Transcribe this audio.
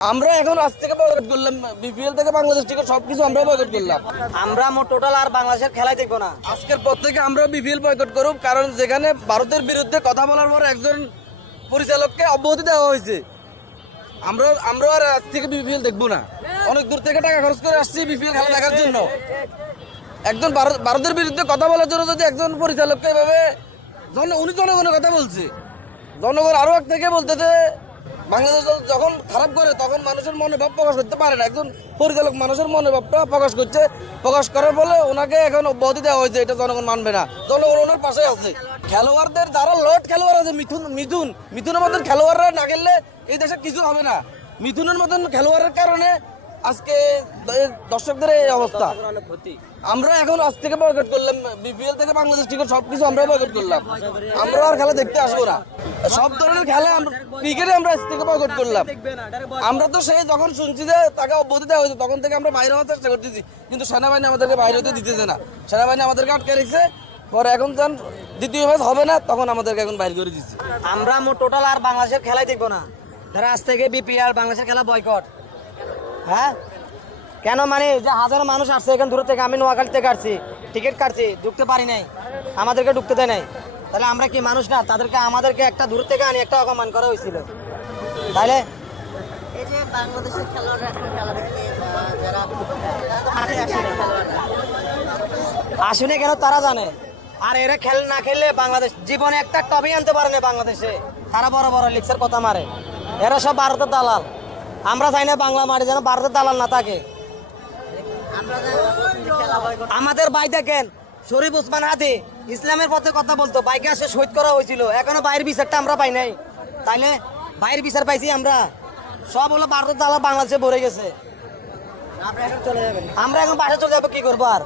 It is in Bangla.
আমরা এখন আজ থেকে বয়কট করলাম, বিপিএল থেকে বাংলাদেশ টিকিট সবকিছু আমরা বয়কট করলাম। আমরা টোটাল আর বাংলাদেশের খেলাই দেখবো না। আজকের পর থেকে আমরা বিপিএল বয়কট করব, কারণ যেখানে ভারতের বিরুদ্ধে কথা বলার পর একজন পরিচালককে অব্যাহতি দেওয়া হয়েছে, আমরা আর আজ থেকে বিপিএল দেখবো না। অনেক দূর থেকে টাকা খরচ করে আসছি বিপিএল খেলা দেখার জন্য। একজন ভারতের বিরুদ্ধে কথা বলার জন্য যদি একজন পরিচালককে এভাবে উনি জনগণের কথা বলছে, জনগণ আরো এক থেকে বলতেছে বাংলাদেশ যখন খারাপ করে তখন মানুষের মনে ভাব প্রকাশ করতে পারে না। একজন পরিচালক মানুষের মনে ভাবটা প্রকাশ করার ফলে ওনাকে এখন অব্যাহতি দেওয়া হয়েছে। এটা জনগণ মানবে না, জনগণ ওনার পাশে আছে। খেলোয়াড়দের যারা লট খেলোয়াড় আছে, মিথুনের মতন খেলোয়াড়রা না খেললে এই দেশে কিছু হবে না। মিথুনের মতন খেলোয়াড়ের কারণে আজকে দর্শকদের এই অবস্থা। আমরা এখন আজ থেকে বয়কট করলাম, বিপিএল থেকে বাংলাদেশ টিকিট সবকিছু আমরা বয়কট করলাম। আমরা আর খেলা দেখতে আসবো না। সব ধরনের খেলা ক্রিকেটে আমরা আজ থেকে বয়কট করলাম। আমরা তো সেই যখন শুনছি যে তাকে অব্যাহতি দেওয়া হয়েছে তখন থেকে আমরা বাইরে হওয়ার চেষ্টা করতেছি, কিন্তু সেনাবাহিনী আমাদেরকে বাইরে হতে দিতেছে না। সেনাবাহিনী আমাদেরকে আটকে রেখেছে। পরে এখন যখন দ্বিতীয় ম্যাচ হবে না তখন আমাদেরকে এখন বাইরে করে দিচ্ছে। আমরা টোটাল আর বাংলাদেশের খেলাই দেখবো না। যারা আজ থেকে বিপিএল বাংলাদেশের খেলা বয়কট। হ্যাঁ, কেন মানে যে হাজারো মানুষ আসছে এখান দূর থেকে, আমি নোয়াখালী থেকে আসছি, টিকিট কাটছি, ঢুকতে পারি নাই, আমাদেরকে ঢুকতে দেয় নাই। তাহলে আমরা কি মানুষ না? আমাদেরকে একটা দূর থেকে আনি একটা অপমান করা হয়েছিল। তাহলে এই যে বাংলাদেশের খেলোয়াড়রা এখন খেলা দেখতে যারা মাঠে আসে খেলোয়াড়রা আসেনি কেন তারা জানে। আর এরা না খেললে বাংলাদেশ জীবনে একটা টপই আনতে পারে না বাংলাদেশে। তারা বড় বড় লিগসের কথা মারে। এরা সব ভারতের দালাল। আমরা চাই না বাংলা মাঠে যেন ভারতের দালাল না থাকে। আমরা খেলা বয়কট আমাদের ভাই দেখেন, শরীফ ওসমান হাদি ইসলামের পথে কথা বলতো, বাইকে আসে শহীদ করা হয়েছিল। এখনো বাইরের বিচারটা আমরা পাই নাই। তাইলে বাইরের বিচার পাইছি আমরা? সব হলো ভারতের দালাল বাংলাদেশে ভরে গেছে। আমরা এখন চলে যাবেন। আমরা এখন বাইরে চলে যাবো, কি করবো আর?